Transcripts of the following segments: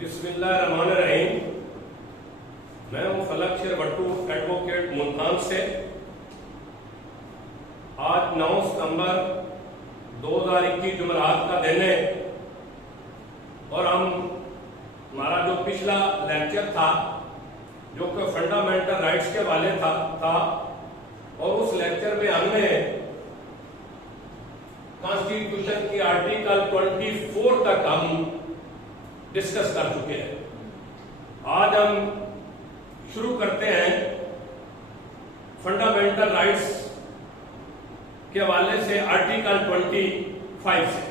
بسم اللہ الرحمن الرحیم. میں ہوں فلک شیر بھٹو، ایڈوکیٹ ملتان سے. آج 9 ستمبر 2021 جمعرات کا دن ہے اور ہمارا جو پچھلا لیکچر تھا جو کہ فنڈامنٹل رائٹس کے والے تھا اور اس لیکچر میں ہم نے کانسٹیٹیوشن کی آرٹیکل 24 تک ہم ڈسکس کر چکے ہیں. آج ہم شروع کرتے ہیں فنڈامنٹل رائٹس کے حوالے سے آرٹیکل 25 سے.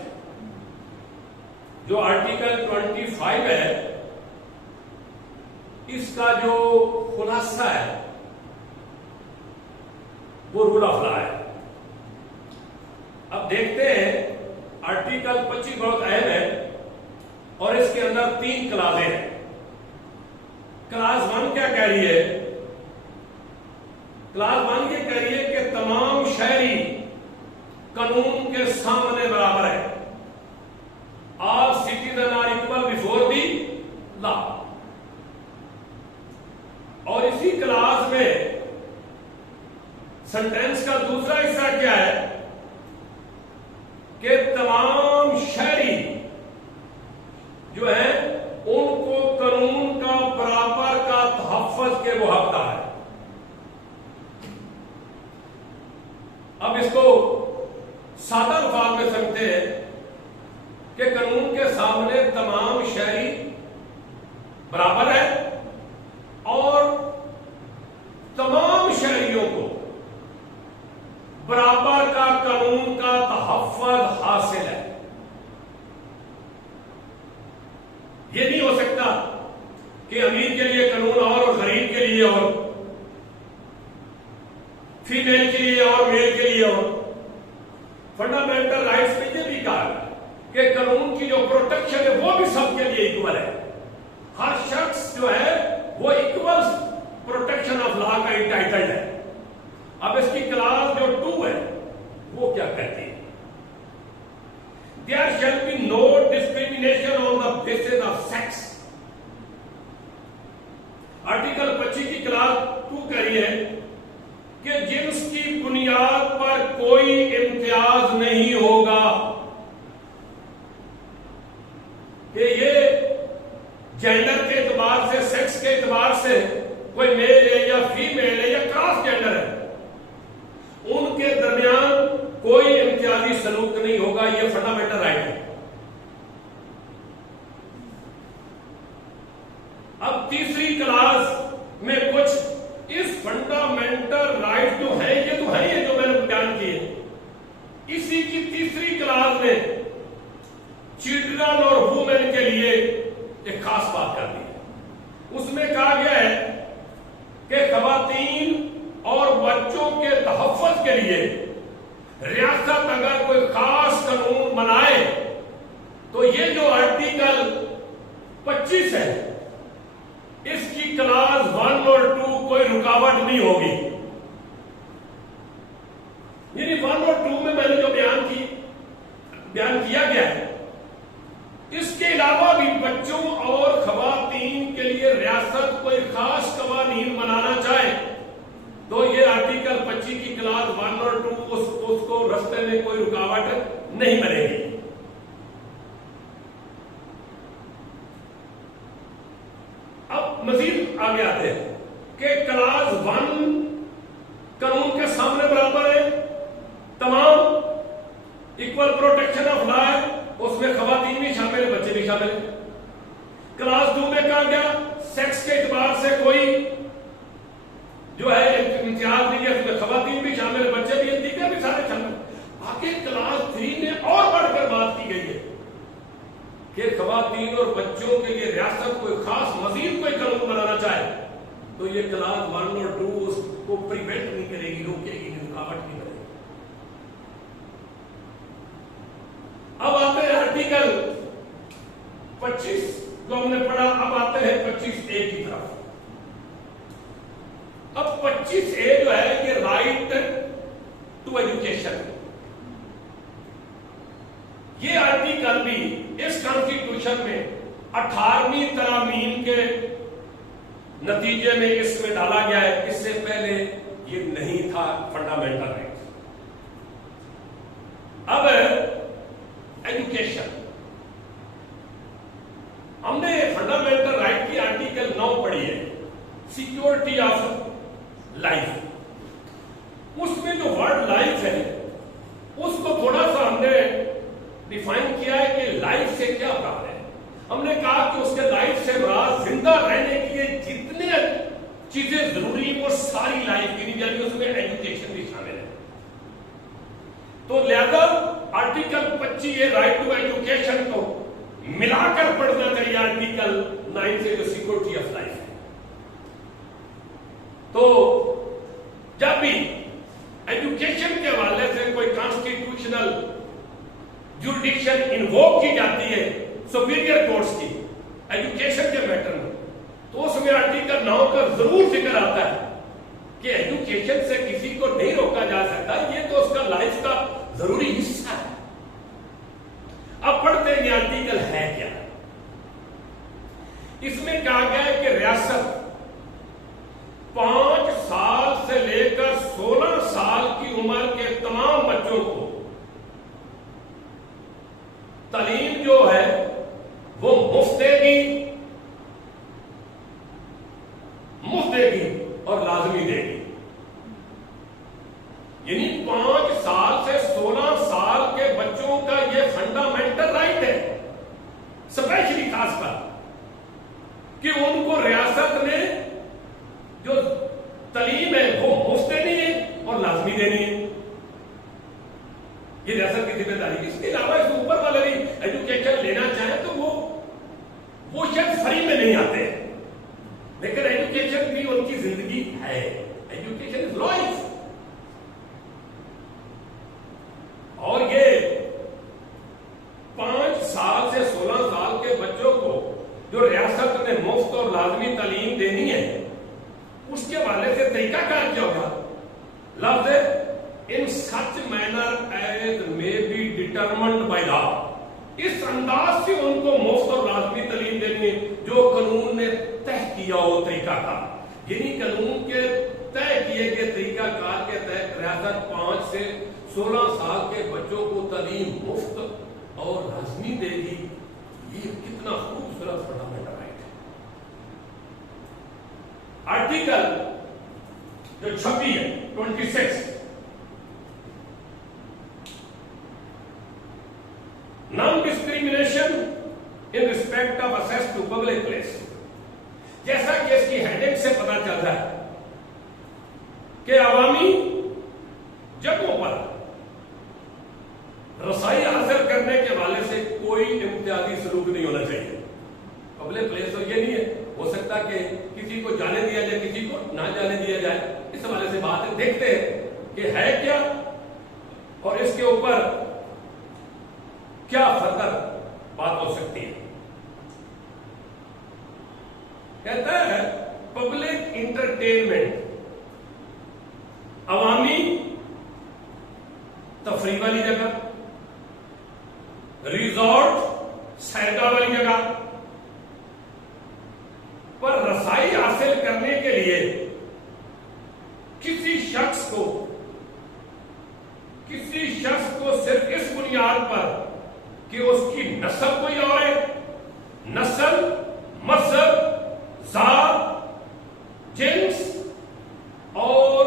جو آرٹیکل 25 ہے اس کا جو خلاصہ ہے وہ رول آف لا ہے. اب دیکھتے ہیں آرٹیکل 25 بہت اہم ہے اور اس کے اندر 3 کلازیں ہیں. کلاز 1 کیا کہہ رہی ہے؟ کلاز 1 یہ کہہ رہی ہے کہ تمام شہری قانون کے سامنے برابر ہے. All citizen are equal before the law. اور اسی کلاز میں سینٹینس کا دوسرا حصہ کیا ہے کہ تمام شہری جو ہے ان کو قانون کا برابر کا تحفظ کے وہ حقدار ہے. اب اس کو سادہ الفاظ میں سمجھتے ہیں کہ قانون کے سامنے تمام شہری برابر ہے اور تمام شہریوں کو برابر کا قانون کا تحفظ حاصل ہے. یہ نہیں ہو سکتا کہ امیر کے لیے قانون اور غریب کے لیے اور فیمیل کے لیے اور میل کے لیے اور. فنڈامنٹل رائٹس میں یہ بھی کہا کہ قانون کی جو پروٹیکشن ہے وہ بھی سب کے لیے ایکول ہے. ہر شخص جو ہے وہ ایکول پروٹیکشن آف لا کا انٹائٹلڈ ہے. اب اس کی کلاس جو 2 ہے وہ کیا کہتی ہے؟ There shall be no discrimination on the basis of sex. Article 25 کی کلاس 2 کہہ رہی ہے کہ جنس کی بنیاد پر کوئی امتیاز نہیں ہوگا. کہ یہ جینڈر کے اعتبار سے، سیکس کے اعتبار سے کوئی میل ہے یا فیمیل ہے یا کراس جینڈر ہے، ان کے درمیان کوئی امتیازی سلوک نہیں ہوگا. یہ فنڈامنٹل رائٹ ہے. اب تیسری کلاس میں کچھ اس فنڈامنٹل رائٹ جو ہے یہ تو ہے یہ جو میں نے بیان کیے. اسی کی تیسری کلاس میں چلڈرن اور وومن کے لیے ایک خاص بات کر دی ہے. اس میں کہا گیا ہے کہ خواتین اور بچوں کے تحفظ کے لیے ریاست اگر کوئی خاص قانون بنائے تو یہ جو آرٹیکل 25 ہے اس کی کلاس 1 اور 2 کوئی رکاوٹ نہیں ہوگی. یعنی 1 اور 2 میں نے جو بیان کیا گیا ہے اس کے علاوہ بھی بچوں اور خواتین کے لیے ریاست کوئی خاص قوانین بنانا چاہے تو یہ آرٹیکل 25 کی کلاس 1 اور 2 اس کو رستے میں کوئی رکاوٹ نہیں بنے گی. اب مزید آگے آتے ہیں کہ کلاس 1 قانون کے سامنے برابر ہے، تمام ایکول پروٹیکشن آف لا ہے، اس میں خواتین بھی شامل ہیں، بچے بھی شامل ہیں. کلاس 2 میں کہا گیا سیکس کے اعتبار سے کوئی جو ہے امتیاز نہیں ہے، اس میں خواتین بھی شامل ہیں، بچے بھی ہیں، دیگر بھی سارے شامل. آگے کلاس 3 میں اور بڑھ کر بات کی گئی ہے کہ خواتین اور بچوں کے لیے ریاست کوئی خاص مزید کوئی قانون بنانا چاہے تو یہ کلاس 1 اور 2 اس کو پریونٹ نہیں کرے گی، روکے گی، رکاوٹ نہیں کرے گی. اب آتے ہیں آرٹیکل 25 جو ہم نے پڑھا. اب آتے ہیں 25A کی طرف. اب 25A جو ہے یہ رائٹ ٹو ایجوکیشن. یہ آرٹیکل بھی اس کانسٹیٹیوشن میں 18ویں ترامیم کے نتیجے میں اس میں ڈالا گیا ہے. اس سے پہلے یہ نہیں تھا فنڈامنٹل رائٹ. اب ایجوکیشن، ہم نے فنڈامنٹل رائٹ کی آرٹیکل 9 پڑھی ہے، سیکورٹی آف لائف. اس میں جو ورڈ لائف ہے اس کو تھوڑا سا ہم نے ڈیفائن کیا ہے کہ لائف سے کیا مراد ہے. ہم نے کہا کہ اس کے لائف سے مراد زندہ رہنے کے لیے جتنے چیزیں ضروری وہ ساری لائف کی، یعنی اس میں ایجوکیشن بھی شامل ہے. تو لہذا آرٹیکل 25 یہ رائٹ ٹو ایجوکیشن کو ملا کر پڑھنا چاہیے آرٹیکل 9 سے جو سیکورٹی آف لائف ہے. تو جب بھی ایجوکیشن کے حوالے سے کوئی کانسٹیٹیوشنل جوریڈکشن انووک کی جاتی ہے سپیریئر کورٹس کی ایجوکیشن کے میٹر میں، تو اس میں آرٹیکل 9 کا ضرور ذکر آتا ہے کہ ایجوکیشن سے کسی کو نہیں روکا جا سکتا، یہ تو اس کا لائف کا ضروری حصہ ہے. اب پڑھتے ہیں یہ آرٹیکل ہے کیا. اس میں کہا گیا ہے کہ ریاست 5 سال سے لے کر 16 سال کی عمر کے تمام بچوں کو تعلیم جو ہے وہ مفت دے گی اور لازمی دے گی. یعنی 5 سال سے 16 سال کے بچوں کا یہ فنڈامنٹل رائٹ ہے، اسپیشلی خاص پر کہ ان کو ریاست نے جو تعلیم ہے وہ مفت دینی ہے اور لازمی دینی ہے. یہ ریاست کی ذمہ داری. اس کے علاوہ اس اوپر والے بھی ایجوکیشن لینا چاہیں تو وہ شاید فری میں نہیں آتے ہیں، لیکن ایجوکیشن بھی ان کی زندگی ہے. Education is life. اور یہ 5 سال سے 16 سال کے بچوں کو جو ریاست نے مفت اور لازمی تعلیم دینی ہے اس کے حوالے سے طریقہ کار کیا ہوگا. لفظ in such manner as may be determined by law. اس انداز سے ان کو مفت اور لازمی تعلیم دینی جو قانون نے طے کیا ہو طریقہ کار. یعنی قانون کے طے کیے گئے طریقہ کار کے تحت ریاست 5 سے 16 سال کے بچوں کو تعلیم مفت اور لازمی دے گی. یہ کتنا خوبصورت فنڈامنٹل رائٹ ہے. آرٹیکل جو 26 ہے 26 non discrimination in respect of access to public place. جیسا کہ اس کی ہیڈنگ سے پتا چلتا ہے کہ عوامی جگہوں پر رسائی حاصل کرنے کے حوالے سے کوئی امتیازی سلوک نہیں ہونا چاہیے. پبلک پلیس تو یہ نہیں ہے، ہو سکتا کہ کسی کو جانے دیا جائے کسی کو نہ جانے دیا جائے. اس حوالے سے بات دیکھتے ہیں کہ ہے کیا اور اس کے اوپر کیا فردر بات ہو سکتی ہے. کہتا ہے پبلک انٹرٹینمنٹ، عوامی تفریح والی جگہ، ریزورٹ سیرگاہ والی جگہ پر رسائی حاصل کرنے کے لیے کسی شخص کو صرف اس بنیاد پر کہ اس کی نسل کوئی اور ہے، نسل، مذہب، ذات، جنس اور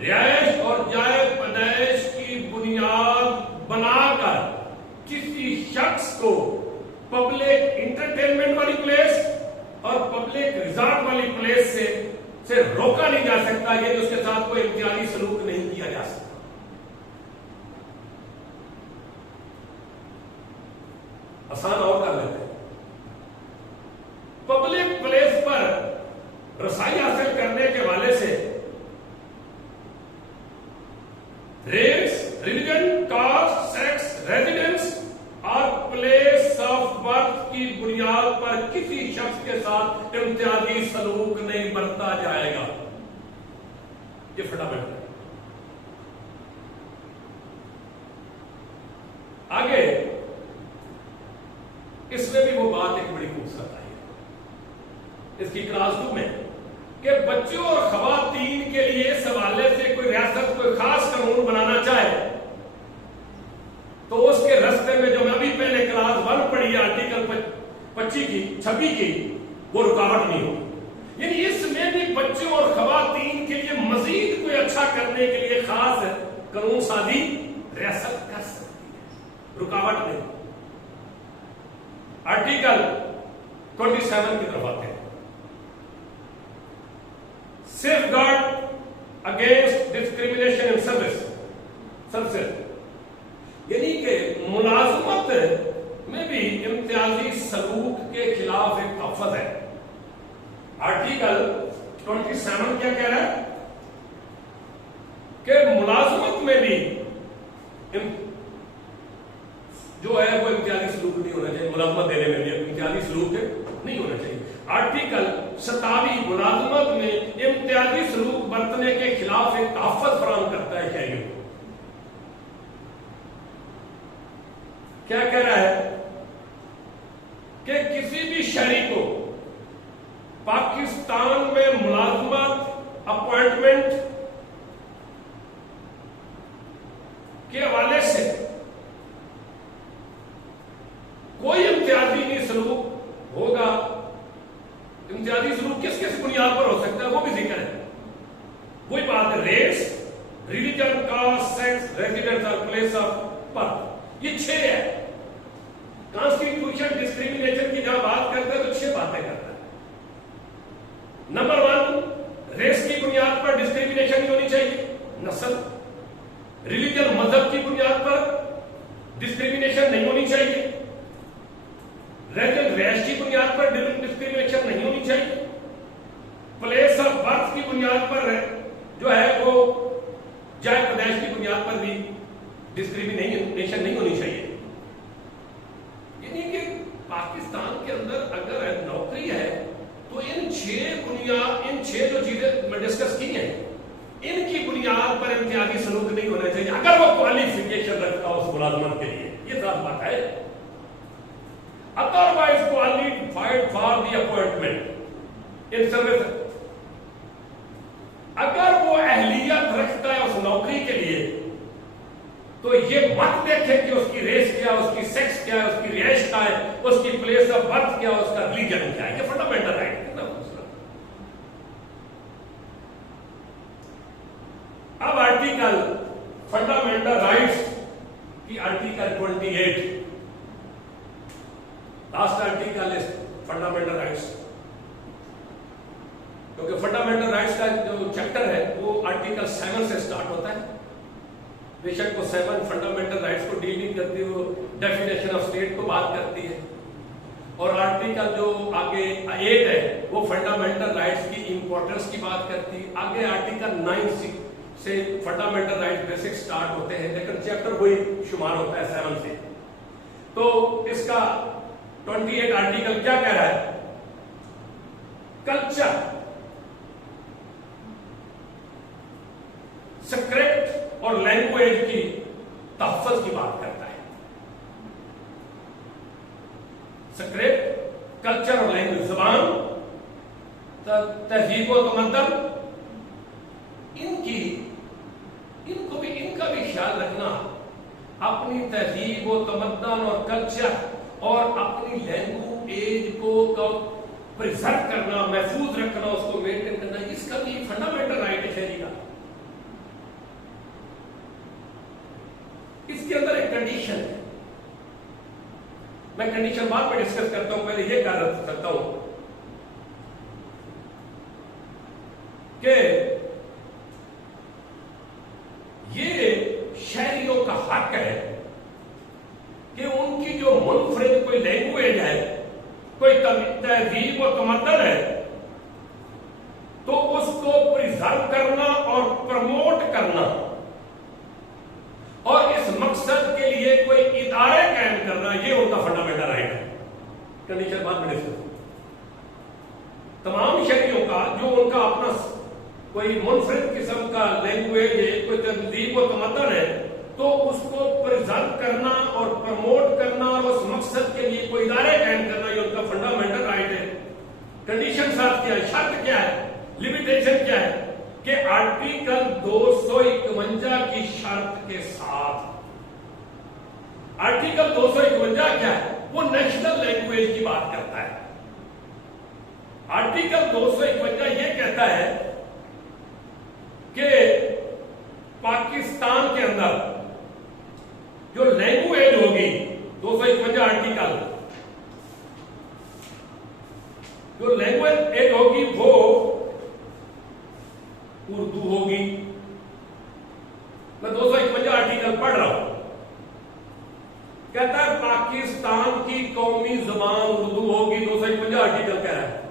رہائش اور جائے پیدائش کی بنیاد بنا کر کسی شخص کو پبلک انٹرٹینمنٹ والی پلیس اور پبلک ریزارٹ والی پلیس سے روکا نہیں جا سکتا. یہ اس کے ساتھ کوئی امتیازی سلوک نہیں کیا جا سکتا. آسان اور کر لیتے ہیں. پبلک پلیس پر رسائی حاصل کرنے کے حوالے سے race, religion, caste, sex, residence اور پلیس آف برتھ کی بنیاد پر کسی شخص کے ساتھ امتیازی سلوک نہیں برتا جائے گا. یہ فنڈامنٹل ہے. آگے اس میں بھی وہ بات ایک بڑی خوبصورت آئی ہے اس کی کلاس 2 میں کہ بچوں اور خواتین کے لیے اس حوالے سے کوئی ریاست کوئی خاص قانون بنانا چاہے تو اس کے رستے میں جو میں ابھی پہلے کلاس 1 پڑھی ہے آرٹیکل 26 کی وہ رکاوٹ نہیں ہوگی. یعنی اس میں بھی بچوں اور خواتین کے لیے مزید کوئی اچھا کرنے کے لیے خاص قانون سازی ریاست کر سکتی ہے, رکاوٹ نہیں. آرٹیکل 27 کی طرف آتے ہیں. Safeguard against discrimination in service, یعنی کہ ملازمت میں بھی امتیازی سلوک کے خلاف ایک تحفظ ہے. آرٹیکل 27 کیا کہہ رہا ہے کہ ملازمت میں بھی جو ہے وہ امتیازی سلوک نہیں ہونا چاہیے, ملازمت دینے میں بھی امتیازی سلوک نہیں ہونا چاہیے. آرٹیکل 27 ملازمت میں امتیازی سلوک برتنے کے خلاف ایک تحفظ فراہم کرتا ہے شہریوں کو. کیا کہہ رہا ہے کہ کسی بھی شہری کو پاکستان میں ملازمت اپوائنٹمنٹ کے حوالے سے کوئی امتیازی نہیں سلوک ہوگا. امتیازی سلوک کس کس بنیاد پر ہو سکتا ہے وہ بھی ذکر ہے. وہی بات ہے, race, religion, caste, sex, residence اور پلیس آف برتھ, یہ 6 ہے. کانسٹیٹیوشن ڈسکریمنیشن کی جہاں بات کرتے ہیں تو 6 باتیں کرتا ہے. نمبر 1, ریس کی بنیاد پر ڈسکریمنیشن نہیں ہونی چاہیے. نسل, ریلیجن, مذہب کی بنیاد پر ڈسکریمنیشن نہیں ہونی چاہیے. ریلیجن, ریس کی بنیاد پر ڈسکریمنیشن نہیں ہونی چاہیے. پلیس آف برتھ کی بنیاد پر جو ہے وہ جائے پیدائش کی بنیاد پر بھی ڈسکریمنیشن نہیں ہونی چاہیے. یعنی کہ پاکستان کے اندر اگر نوکری ہے تو ان 6 جو چیزیں میں ڈسکس کی ہیں ان کی بنیاد پر امتیازی سلوک نہیں ہونا چاہیے اگر وہ کوالیفیکیشن رکھتا اس ملازمت کے لیے. یہ ذات بات ہے. otherwise qualified for the appointment in service, اگر وہ اہلیت رکھتا ہے اس نوکری کے لیے تو یہ مت دیکھے کہ اس کی ریس کیا, اس کی سیکس کیا ہے, اس کی رہائش کیا ہے, اس کی پلیس آف برتھ کیا, اس کا ریلیجن کیا ہے. یہ فنڈامنٹل رائٹ ہے. اب آرٹیکل فنڈامنٹل رائٹس کی آرٹیکل 28, لاسٹ آرٹیکل ہے فنڈامنٹل رائٹس, کیونکہ فنڈامنٹل رائٹس کا جو چیپٹر ہے وہ آرٹیکل 7 سے سٹارٹ ہوتا ہے. بے شک وہ 7 فنڈامنٹل رائٹس کو ڈیل نہیں کرتی, وہ ڈیفینیشن آف اسٹیٹ کو بات کرتی ہے. اور آرٹیکل جو آگے 8 ہے وہ فنڈامنٹل رائٹس کی امپورٹنس کی بات کرتی ہے. آگے آرٹیکل 9 سے فنڈامنٹل رائٹس بیسک سٹارٹ ہوتے ہیں, لیکن چیپٹر وہی شمار ہوتا ہے 7 سے. تو اس کا 28 آرٹیکل کیا کہہ رہا ہے؟ کلچر, اسکرپٹ اور لینگویج کی تحفظ کی بات کرتا ہے. اسکرپٹ, کلچر اور لینگویج, زبان, تہذیب و تمدن, ان کا بھی خیال رکھنا. اپنی تہذیب و تمدن اور کلچر اور اپنی لینگویج کو پرزرو کرنا, محفوظ رکھنا, اس کو مینٹین کرنا, اس کا بھی فنڈامنٹل رائٹ ہے شہری کا. اس کے اندر ایک کنڈیشن ہے, میں کنڈیشن بعد میں ڈسکس کرتا ہوں, پہلے یہ کہہ سکتا ہوں کہ یہ شہریوں کا حق ہے کہ ان کی جو منفرد کوئی لینگویج ہے, کوئی تہذیب و تمدن ہے, تو اس کو پریزرو کرنا اور پروموٹ کرنا, اور اس مقصد کے لیے کوئی ادارے قائم کرنا, یہ ان کا فنڈامنٹل رائٹ ہے. کنڈیشن بعد میں ڈسکس. تمام شہریوں کا جو ان کا اپنا کوئی منفرد قسم کا لینگویج ہے, کوئی تہذیب و تمدن ہے, تو اس کو پرزرو کرنا اور پروموٹ کرنا اور اس مقصد کے لیے کوئی ادارے قائم کرنا یہ ان کا فنڈامنٹل رائٹ ہے. کنڈیشن ساتھ کیا ہے, شرط کیا ہے, لمیٹیشن کیا ہے کہ آرٹیکل 251 کی شرط کے ساتھ. آرٹیکل 251 کیا ہے؟ وہ نیشنل لینگویج کی بات کرتا ہے. آرٹیکل 251 یہ کہتا ہے کہ پاکستان کے اندر جو لینگویج ہوگی, 251 آرٹیکل, جو لینگویج ایک ہوگی وہ اردو ہوگی. میں 251 آرٹیکل پڑھ رہا ہوں. کہتا ہے پاکستان کی قومی زبان اردو ہوگی, 251 آرٹیکل کہہ رہا ہے.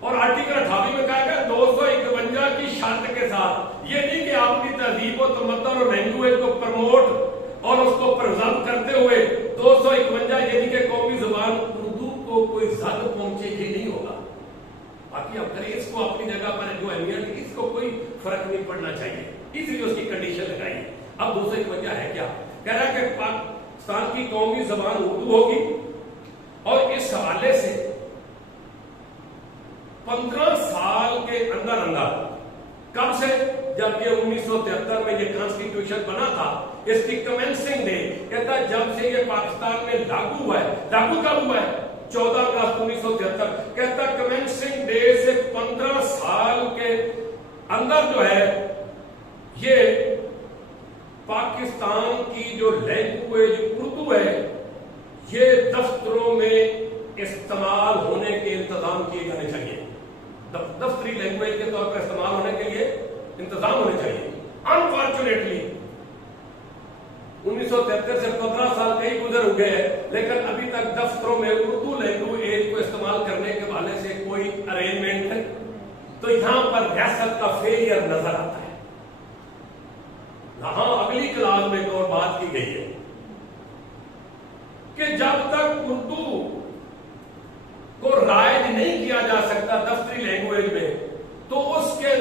اور آرٹیکل 28 میں کہا گیا 251 کی شرط کے ساتھ, یہ نہیں کہ آپ کی تہذیب و تمدن اور لینگویج کو پروموٹ اور اس کو پرزرو کرتے ہوئے 251 یعنی کہ قومی زبان اردو کو کوئی زد پہنچے گی نہیں ہوگا. باقی آپ کریں اس کو اپنی جگہ پر جو اہمیت ہے اس کو کوئی فرق نہیں پڑنا چاہیے, اس لیے اس کی کنڈیشن لگائی. اب 251 ہے کیا کہہ رہا ہے کہ پاکستان کی قومی زبان اردو ہوگی اور اس حوالے سے 15 سال کے اندر اندر, کب سے, جب یہ 1973 میں یہ کانسٹیٹیوشن بنا تھا, اس کی کمنسنگ ڈے کہتا ہے جب سے یہ پاکستان میں لاگو ہوا ہے. لاگو کب ہوا ہے؟ 14 اگست 1973. کہتا ہے کمنسنگ ڈے سے 15 سال کے اندر جو ہے یہ پاکستان کی جو لینگویج اردو ہے یہ دفتروں میں استعمال ہونے کے انتظام کیے جانے چاہیے. دفتری لینگویج کے طور پر استعمال ہونے کے لیے انتظام ہونے چاہیے. انفارچونیٹلی 1973 سے 15 سال کئی گزر ہوئے ہیں, لیکن ابھی تک دفتروں میں اردو لینگویج کو استعمال کرنے کے حوالے سے کوئی ارینجمنٹ ہے. تو یہاں پر ریاست کا فیلئر نظر آتا ہے. یہاں اگلی کلاس میں ایک اور بات کی گئی ہے کہ جب تک اردو کو رائج نہیں کیا جا سکتا دفتری لینگویج میں تو اس کے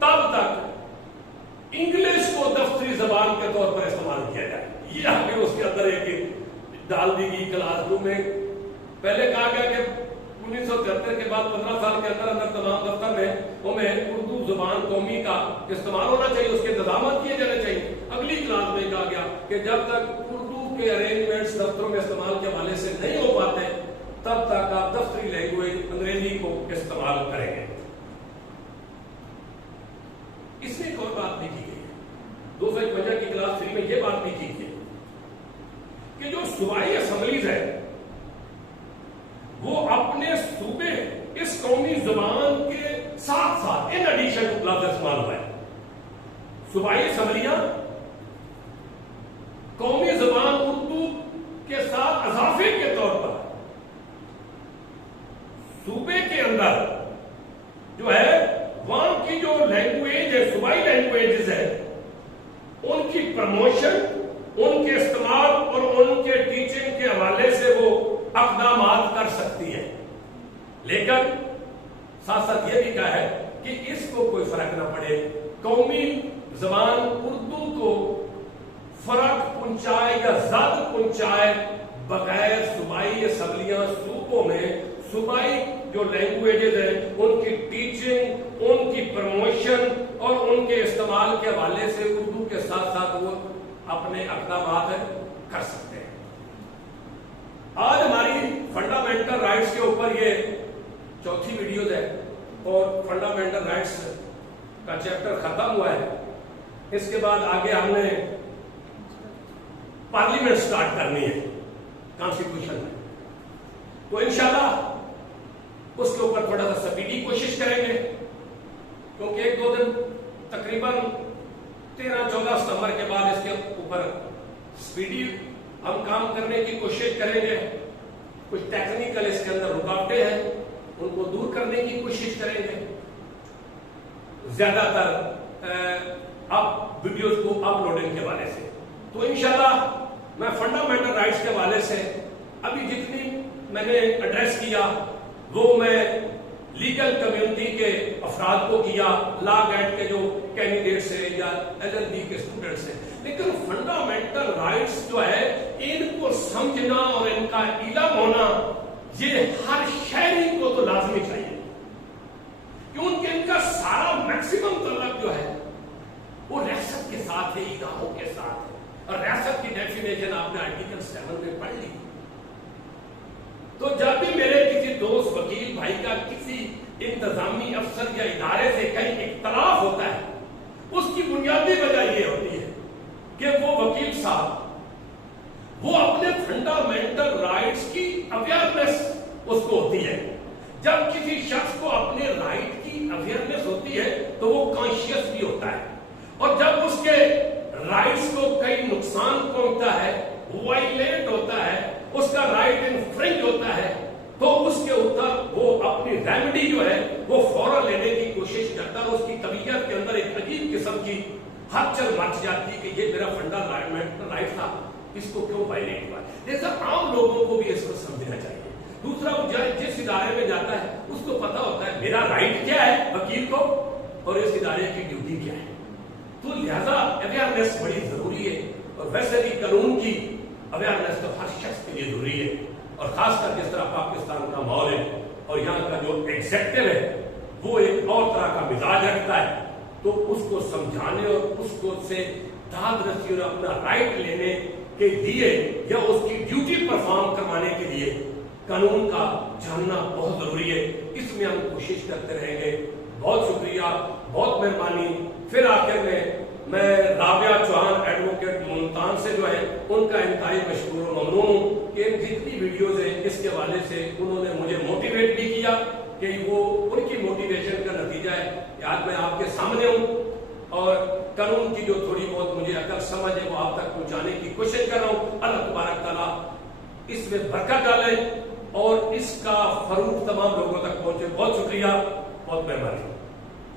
تب تک انگلش کو دفتری زبان کے طور پر استعمال کیا جائے. یہ آگے اس کے اندر ایک ڈال دی گئی کلاس روم میں. پہلے کہا گیا کہ 1973 کے بعد 15 سال کے اندر اندر تمام دفتر میں ہمیں اردو زبان قومی کا استعمال ہونا چاہیے, اس کے انتظامات کیے جانے چاہیے. اگلی کلاس میں کہا گیا کہ جب تک اردو کے ارینجمنٹس دفتروں میں استعمال کے حوالے سے نہیں ہو پاتے تب تک آپ دفتری لینگویج انگریزی کو استعمال کریں گے. اس میں ایک اور بات بھی کی گئی ہے 251 کی کلاس 3 میں یہ بات بھی کی گئی کہ جو صوبائی اسمبلیز ہے وہ اپنے صوبے اس قومی زبان کے ساتھ ساتھ ان ایڈیشن لفظ استعمال ہوا ہے. صوبائی اسمبلیاں قومی زبان اردو کے ساتھ اضافے کے طور پر صوبے کے اندر جو ہے وہاں کی جو لینگویج ہے, صوبائی لینگویجز ہے, ان کی پروموشن, ان کے استعمال اور ان کے ٹیچنگ کے حوالے سے وہ اقدامات کر سکتی ہے. لیکن ساتھ ساتھ یہ بھی کہا ہے کہ اس کو کوئی فرق نہ پڑے, قومی زبان اردو کو فرق پہنچائے یا زد پہنچائے بغیر صوبائی اسمبلیاں صوبوں میں صوبائی جو لینگویجز ہیں ان کی ٹیچنگ, ان کی پروموشن اور ان کے استعمال کے حوالے سے اردو کے ساتھ ساتھ وہ اپنے اقدامات کر سکتے ہیں. آج ہماری فنڈامنٹل رائٹس کے اوپر یہ چوتھی ویڈیوز ہے اور فنڈامنٹل رائٹس کا چیپٹر ختم ہوا ہے. اس کے بعد آگے ہم نے پارلیمنٹ سٹارٹ کرنی ہے کانسٹیٹیوشن میں, تو انشاءاللہ اس کے اوپر تھوڑا سا سپیڈی کوشش کریں گے کیونکہ ایک دو دن تقریباً 13-14 ستمبر کے بعد اس کے اوپر سپیڈی ہم کام کرنے کی کوشش کریں گے. کچھ ٹیکنیکل اس کے اندر رکاوٹیں ہیں ان کو دور کرنے کی کوشش کریں گے. زیادہ تر اب ویڈیوز کو اپلوڈنگ کے حوالے سے تو انشاءاللہ میں فنڈامنٹل رائٹس کے حوالے سے ابھی جتنی میں نے ایڈریس کیا وہ میں لیگل کمیونٹی کے افراد کو کیا، لا گیٹ کے جو کینڈیڈیٹس ہیں یا LLB کے اسٹوڈنٹس ہیں، لیکن فنڈامنٹل رائٹس جو ہے ان کو سمجھنا اور ان کا علم ہونا یہ ہر شہری کو تو لازمی چاہیے، کیونکہ ان کا سارا میکسیمم تعلق جو ہے وہ ریاست کے ساتھ ہے، اداروں کے ساتھ ہے، اور ریاست کی ڈیفینیشن آپ نے آرٹیکل 7 میں پڑھ لی۔ تو جب بھی میرے کسی دوست وکیل بھائی کا کسی انتظامی افسر یا ادارے سے کہیں اختلاف ہوتا ہے، اس کی بنیادی وجہ یہ ہوتی ہے کہ وہ وکیل صاحب وہ اپنے فنڈامنٹل رائٹس کی اویئرنیس اس کو ہوتی ہے۔ جب کسی شخص کو اپنے رائٹ کی اویئرنیس ہوتی ہے تو وہ کانشیس بھی ہوتا ہے، اور جب اس کے رائٹس کو کئی نقصان پہنچتا ہے، وائلیٹ ہوتا ہے، اس کا رائٹ انفرنج ہوتا ہے، تو اس کے اوپر وہ اپنی ریمیڈی جو ہے وہ فوراً لینے کی کوشش کرتا ہے۔ اس کی طبیعت کے اندر ایک عجیب قسم کی ہلچل مچ جاتی ہے کہ یہ میرا فنڈامنٹل رائٹ تھا، اس کو کیوں وائلیٹ ہوا۔ جیسا عام لوگوں کو بھی اس کو سمجھنا چاہیے۔ دوسرا، وہ جس ادارے میں جاتا ہے اس کو پتا ہوتا ہے میرا رائٹ کیا ہے وکیل کو اور اس ادارے کی ڈیوٹی کیا ہے، تو لہذا اویئرنیس بڑی ضروری ہے۔ اور ویسے بھی قانون کی اویئرنیس تو ہر شخص کے لیے ضروری ہے، اور خاص کر جس طرح پاکستان کا ماحول ہے اور یہاں کا جو ایگزیکٹو ہے وہ ایک اور طرح کا مزاج رکھتا ہے، تو اس کو سمجھانے اور اس کو سے داد رسی اور اپنا رائٹ لینے کے لیے یا اس کی ڈیوٹی پرفارم کروانے کے لیے قانون کا جاننا بہت ضروری ہے۔ اس میں ہم کوشش کرتے رہیں گے۔ بہت شکریہ، بہت مہربانی۔ پھر آخر میں رابعہ چوہان ایڈوکیٹ ملتان سے جو ہے ان کا انتہائی مشکور و ممنون ہوں کہ جتنی ویڈیوز ہیں اس کے حوالے سے انہوں نے مجھے موٹیویٹ بھی کیا، کہ وہ ان کی موٹیویشن کا نتیجہ ہے کہ آج میں آپ کے سامنے ہوں اور قانون کی جو تھوڑی بہت مجھے عقل سمجھ ہے وہ آپ تک پہنچانے کی کوشش کر رہا ہوں۔ اللہ تبارک تعالیٰ اس میں برکت ڈالے اور اس کا فروغ تمام لوگوں تک پہنچے۔ بہت شکریہ، بہت مہربانی۔